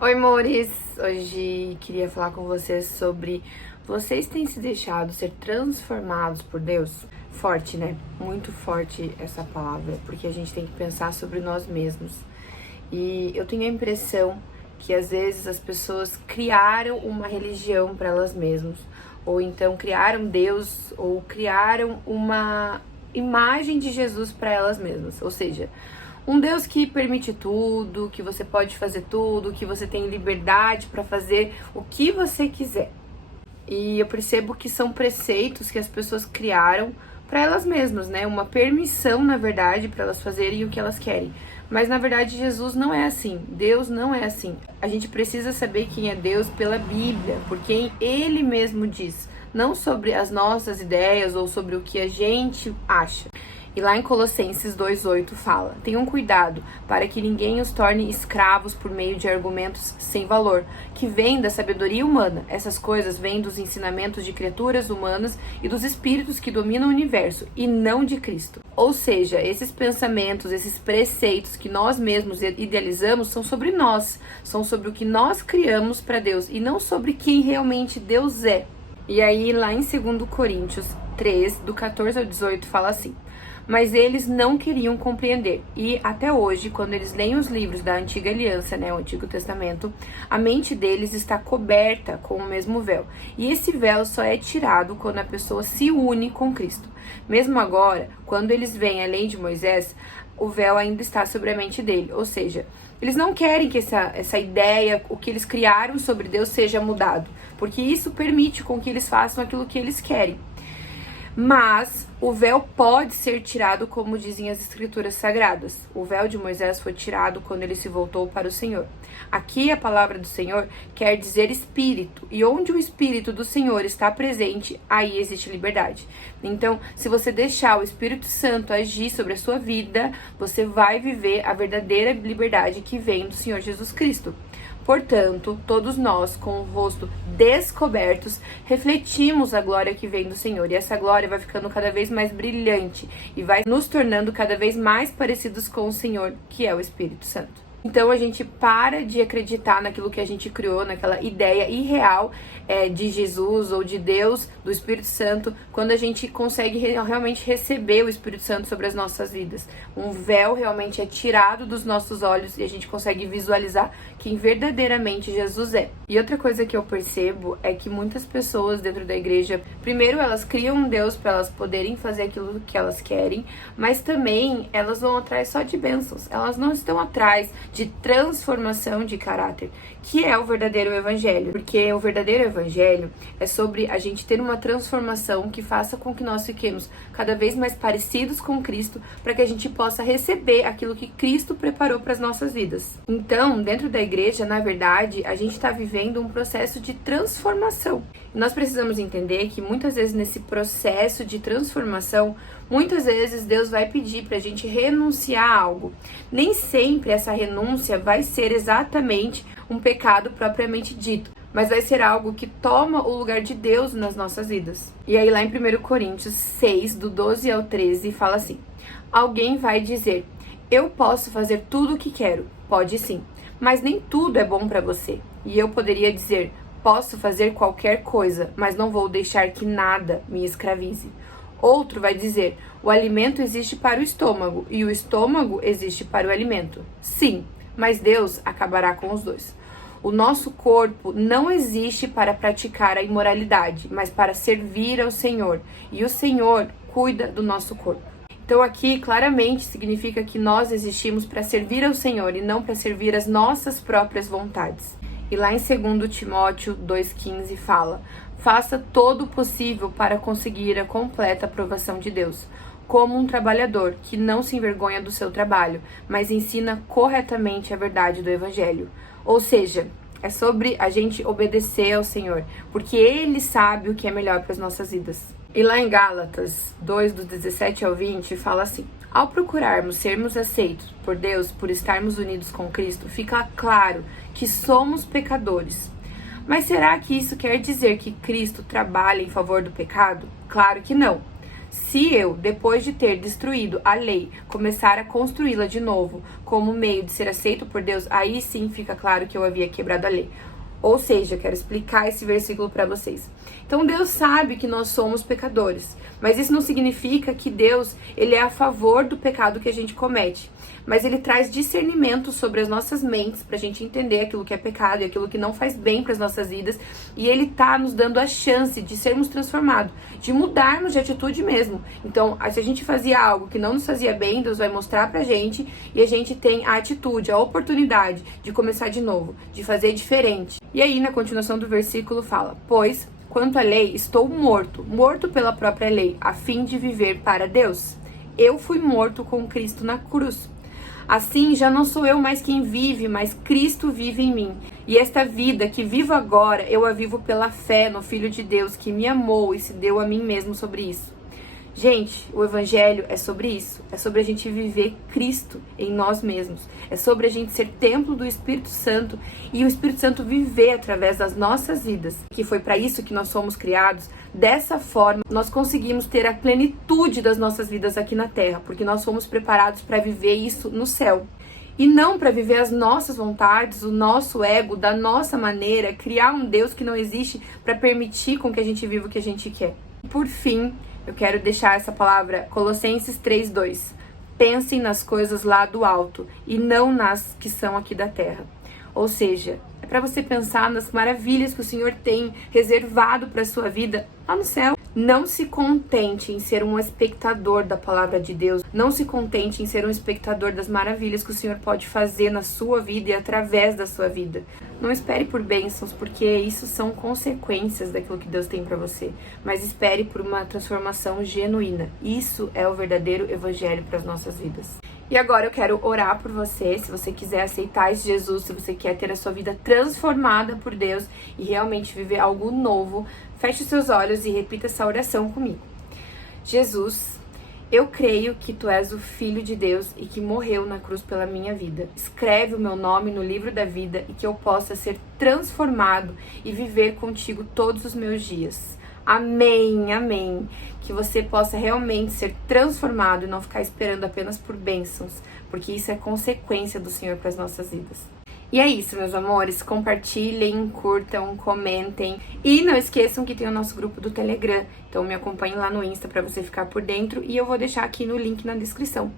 Oi, amores! Hoje queria falar com vocês sobre vocês têm se deixado ser transformados por Deus? Forte, né? Muito forte essa palavra, porque a gente tem que pensar sobre nós mesmos. E eu tenho a impressão que às vezes as pessoas criaram uma religião para elas mesmas, ou então criaram Deus, ou criaram uma imagem de Jesus para elas mesmas. Ou seja, um Deus que permite tudo, que você pode fazer tudo, que você tem liberdade para fazer o que você quiser. E eu percebo que são preceitos que as pessoas criaram para elas mesmas, né? Uma permissão, na verdade, para elas fazerem o que elas querem. Mas na verdade Jesus não é assim. Deus não é assim. A gente precisa saber quem é Deus pela Bíblia, por quem Ele mesmo diz, não sobre as nossas ideias ou sobre o que a gente acha. E lá em Colossenses 2,8 fala: tenham cuidado para que ninguém os torne escravos por meio de argumentos sem valor, que vêm da sabedoria humana. Essas coisas vêm dos ensinamentos de criaturas humanas e dos espíritos que dominam o universo, e não de Cristo. Ou seja, esses pensamentos, esses preceitos que nós mesmos idealizamos são sobre nós, são sobre o que nós criamos para Deus, e não sobre quem realmente Deus é. E aí lá em 2 Coríntios 3, do 14 ao 18, fala assim: mas eles não queriam compreender. E até hoje, quando eles leem os livros da Antiga Aliança, né, o Antigo Testamento, a mente deles está coberta com o mesmo véu. E esse véu só é tirado quando a pessoa se une com Cristo. Mesmo agora, quando eles veem a lei de Moisés, o véu ainda está sobre a mente dele. Ou seja, eles não querem que essa ideia, o que eles criaram sobre Deus, seja mudado, porque isso permite com que eles façam aquilo que eles querem. Mas o véu pode ser tirado, como dizem as escrituras sagradas. O véu de Moisés foi tirado quando ele se voltou para o Senhor. Aqui a palavra do Senhor quer dizer espírito. E onde o espírito do Senhor está presente, aí existe liberdade. Então, se você deixar o Espírito Santo agir sobre a sua vida, você vai viver a verdadeira liberdade que vem do Senhor Jesus Cristo. Portanto, todos nós, com o rosto descobertos, refletimos a glória que vem do Senhor. E essa glória vai ficando cada vez mais brilhante e vai nos tornando cada vez mais parecidos com o Senhor, que é o Espírito Santo. Então a gente para de acreditar naquilo que a gente criou, naquela ideia irreal de Jesus ou de Deus, do Espírito Santo, quando a gente consegue realmente receber o Espírito Santo sobre as nossas vidas. Um véu realmente é tirado dos nossos olhos e a gente consegue visualizar quem verdadeiramente Jesus é. E outra coisa que eu percebo é que muitas pessoas dentro da igreja, primeiro elas criam um Deus para elas poderem fazer aquilo que elas querem, mas também elas vão atrás só de bênçãos. Elas não estão atrás de transformação de caráter, que é o verdadeiro evangelho, porque o verdadeiro evangelho é sobre a gente ter uma transformação que faça com que nós fiquemos cada vez mais parecidos com Cristo, para que a gente possa receber aquilo que Cristo preparou para as nossas vidas. Então, dentro da igreja, na verdade, a gente está vivendo um processo de transformação. E nós precisamos entender que muitas vezes nesse processo de transformação, muitas vezes Deus vai pedir para a gente renunciar a algo. Nem sempre essa renúncia vai ser exatamente um pecado propriamente dito, mas vai ser algo que toma o lugar de Deus nas nossas vidas. E aí lá em 1 Coríntios 6, do 12 ao 13, fala assim: alguém vai dizer: eu posso fazer tudo o que quero. Pode sim, mas nem tudo é bom para você. E eu poderia dizer: posso fazer qualquer coisa, mas não vou deixar que nada me escravize. Outro vai dizer: o alimento existe para o estômago e o estômago existe para o alimento. Sim, mas Deus acabará com os dois. O nosso corpo não existe para praticar a imoralidade, mas para servir ao Senhor. E o Senhor cuida do nosso corpo. Então aqui claramente significa que nós existimos para servir ao Senhor e não para servir as nossas próprias vontades. E lá em 2 Timóteo 2,15 fala: faça todo o possível para conseguir a completa aprovação de Deus, como um trabalhador que não se envergonha do seu trabalho, mas ensina corretamente a verdade do Evangelho. Ou seja, é sobre a gente obedecer ao Senhor, porque Ele sabe o que é melhor para as nossas vidas. E lá em Gálatas 2, do 17 ao 20, fala assim: ao procurarmos sermos aceitos por Deus, por estarmos unidos com Cristo, fica claro que somos pecadores. Mas será que isso quer dizer que Cristo trabalha em favor do pecado? Claro que não. Se eu, depois de ter destruído a lei, começar a construí-la de novo como meio de ser aceito por Deus, aí sim fica claro que eu havia quebrado a lei. Ou seja, quero explicar esse versículo para vocês. Então Deus sabe que nós somos pecadores, mas isso não significa que Deus ele é a favor do pecado que a gente comete. Mas ele traz discernimento sobre as nossas mentes pra gente entender aquilo que é pecado e aquilo que não faz bem para as nossas vidas. E ele tá nos dando a chance de sermos transformados, de mudarmos de atitude mesmo. Então, se a gente fazia algo que não nos fazia bem, Deus vai mostrar pra gente e a gente tem a atitude, a oportunidade de começar de novo, de fazer diferente. E aí, na continuação do versículo fala: pois, quanto à lei, estou morto pela própria lei, a fim de viver para Deus. Eu fui morto com Cristo na cruz. Assim, já não sou eu mais quem vive, mas Cristo vive em mim. E esta vida que vivo agora, eu a vivo pela fé no Filho de Deus, que me amou e se deu a mim mesmo sobre isso. Gente, o Evangelho é sobre isso. É sobre a gente viver Cristo em nós mesmos. É sobre a gente ser templo do Espírito Santo e o Espírito Santo viver através das nossas vidas. Que foi para isso que nós fomos criados. Dessa forma, nós conseguimos ter a plenitude das nossas vidas aqui na Terra, porque nós fomos preparados para viver isso no céu. E não para viver as nossas vontades, o nosso ego, da nossa maneira, criar um Deus que não existe para permitir com que a gente viva o que a gente quer. Por fim, eu quero deixar essa palavra, Colossenses 3:2. Pensem nas coisas lá do alto e não nas que são aqui da terra. Ou seja, é para você pensar nas maravilhas que o Senhor tem reservado para a sua vida lá no céu. Não se contente em ser um espectador da palavra de Deus. Não se contente em ser um espectador das maravilhas que o Senhor pode fazer na sua vida e através da sua vida. Não espere por bênçãos, porque isso são consequências daquilo que Deus tem para você. Mas espere por uma transformação genuína. Isso é o verdadeiro evangelho para as nossas vidas. E agora eu quero orar por você, se você quiser aceitar esse Jesus, se você quer ter a sua vida transformada por Deus e realmente viver algo novo, feche os seus olhos e repita essa oração comigo. Jesus, eu creio que Tu és o Filho de Deus e que morreu na cruz pela minha vida. Escreve o meu nome no livro da vida e que eu possa ser transformado e viver contigo todos os meus dias. Amém, amém. Que você possa realmente ser transformado e não ficar esperando apenas por bênçãos, porque isso é consequência do Senhor para as nossas vidas. E é isso, meus amores. Compartilhem, curtam, comentem. E não esqueçam que tem o nosso grupo do Telegram. Então me acompanhem lá no Insta para você ficar por dentro. E eu vou deixar aqui no link na descrição.